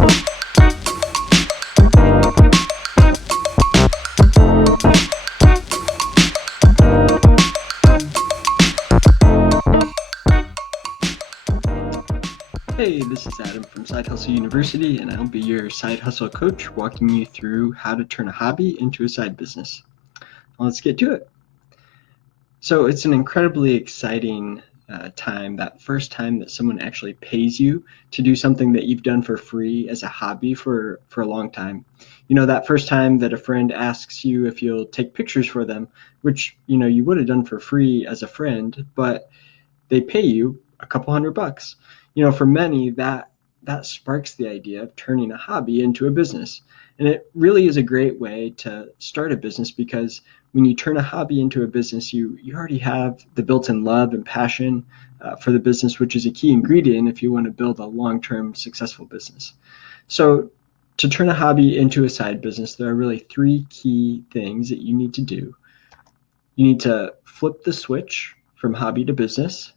Hey, this is Adam from Side Hustle University, and I'll be your side hustle coach, walking you through how to turn a hobby into a side business. Let's get to it. So it's an incredibly exciting time, that first time that someone actually pays you to do something that you've done for free as a hobby for a long time. You know, that first time that a friend asks you if you'll take pictures for them, which, you would have done for free as a friend, but they pay you a couple $100. For many, that sparks the idea of turning a hobby into a business. And it really is a great way to start a business, because when you turn a hobby into a business, you already have the built-in love and passion for the business, which is a key ingredient if you want to build a long-term successful business. So to turn a hobby into a side business, there are really three key things that you need to do. You need to flip the switch from hobby to business.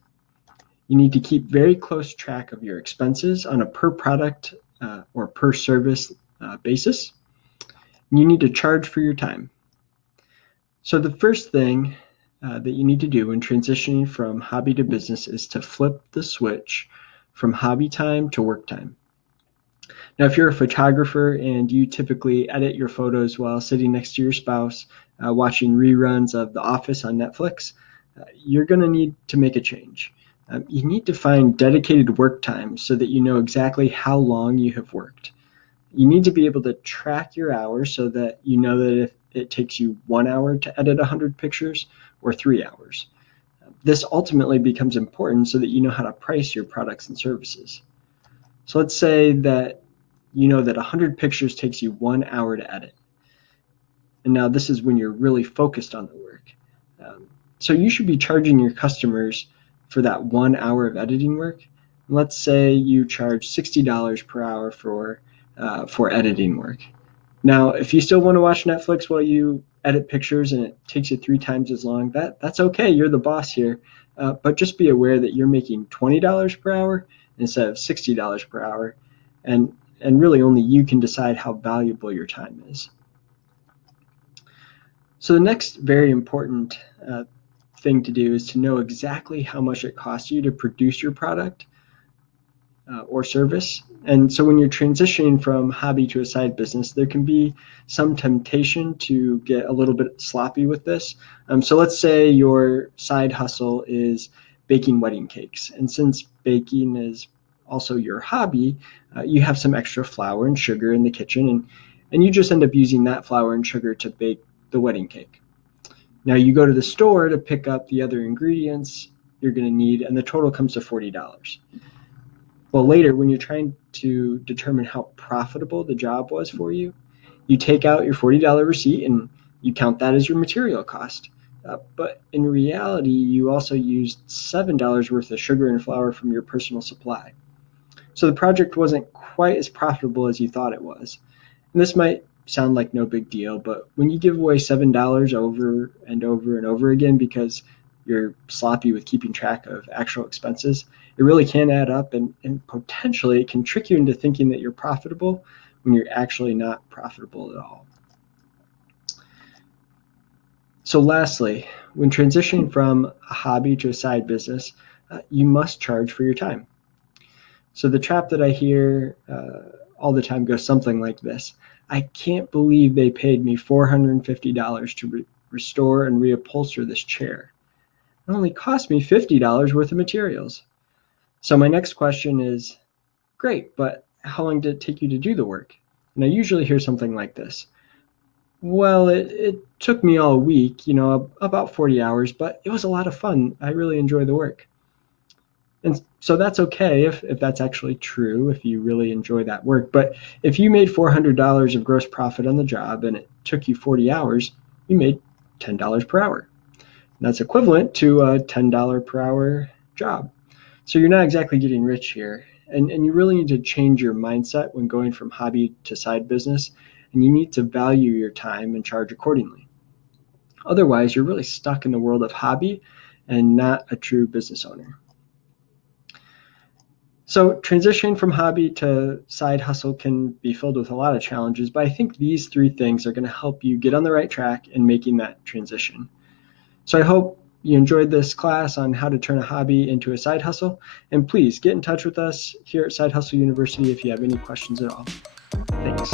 You need to keep very close track of your expenses on a per product or per service basis. And you need to charge for your time. So the first thing that you need to do when transitioning from hobby to business is to flip the switch from hobby time to work time. Now, if you're a photographer and you typically edit your photos while sitting next to your spouse, watching reruns of The Office on Netflix, you're going to need to make a change. You need to find dedicated work time so that you know exactly how long you have worked. You need to be able to track your hours so that you know that if it takes you 1 hour to edit 100 pictures or 3 hours. This ultimately becomes important so that you know how to price your products and services. So let's say that you know that 100 pictures takes you 1 hour to edit. And now this is when you're really focused on the work. So you should be charging your customers for that 1 hour of editing work. Let's say you charge $60 per hour for editing work. Now, if you still want to watch Netflix while you edit pictures and it takes you 3 times as long, that's okay. You're the boss here. But just be aware that you're making $20 per hour instead of $60 per hour. And really only you can decide how valuable your time is. So the next very important thing to do is to know exactly how much it costs you to produce your product or service. And so when you're transitioning from hobby to a side business, there can be some temptation to get a little bit sloppy with this. So let's say your side hustle is baking wedding cakes. And since baking is also your hobby, you have some extra flour and sugar in the kitchen, and you just end up using that flour and sugar to bake the wedding cake. Now you go to the store to pick up the other ingredients you're going to need, and the total comes to $40. Well, later, when you're trying to determine how profitable the job was for you, you take out your $40 receipt and you count that as your material cost. But in reality, you also used $7 worth of sugar and flour from your personal supply. So the project wasn't quite as profitable as you thought it was. And this might sound like no big deal, but when you give away $7 over and over and over again because you're sloppy with keeping track of actual expenses, it really can add up, and potentially it can trick you into thinking that you're profitable when you're actually not profitable at all. So lastly, when transitioning from a hobby to a side business, you must charge for your time. So the trap that I hear all the time goes something like this. I can't believe they paid me $450 to restore and reupholster this chair. It only cost me $50 worth of materials. So my next question is, great, but how long did it take you to do the work? And I usually hear something like this. Well, it took me all week, about 40 hours, but it was a lot of fun. I really enjoy the work. And so that's okay if that's actually true, if you really enjoy that work. But if you made $400 of gross profit on the job and it took you 40 hours, you made $10 per hour. And that's equivalent to a $10 per hour job. So you're not exactly getting rich here. And you really need to change your mindset when going from hobby to side business. And you need to value your time and charge accordingly. Otherwise, you're really stuck in the world of hobby and not a true business owner. So transition from hobby to side hustle can be filled with a lot of challenges, but I think these three things are going to help you get on the right track in making that transition. So I hope you enjoyed this class on how to turn a hobby into a side hustle. And please get in touch with us here at Side Hustle University if you have any questions at all. Thanks.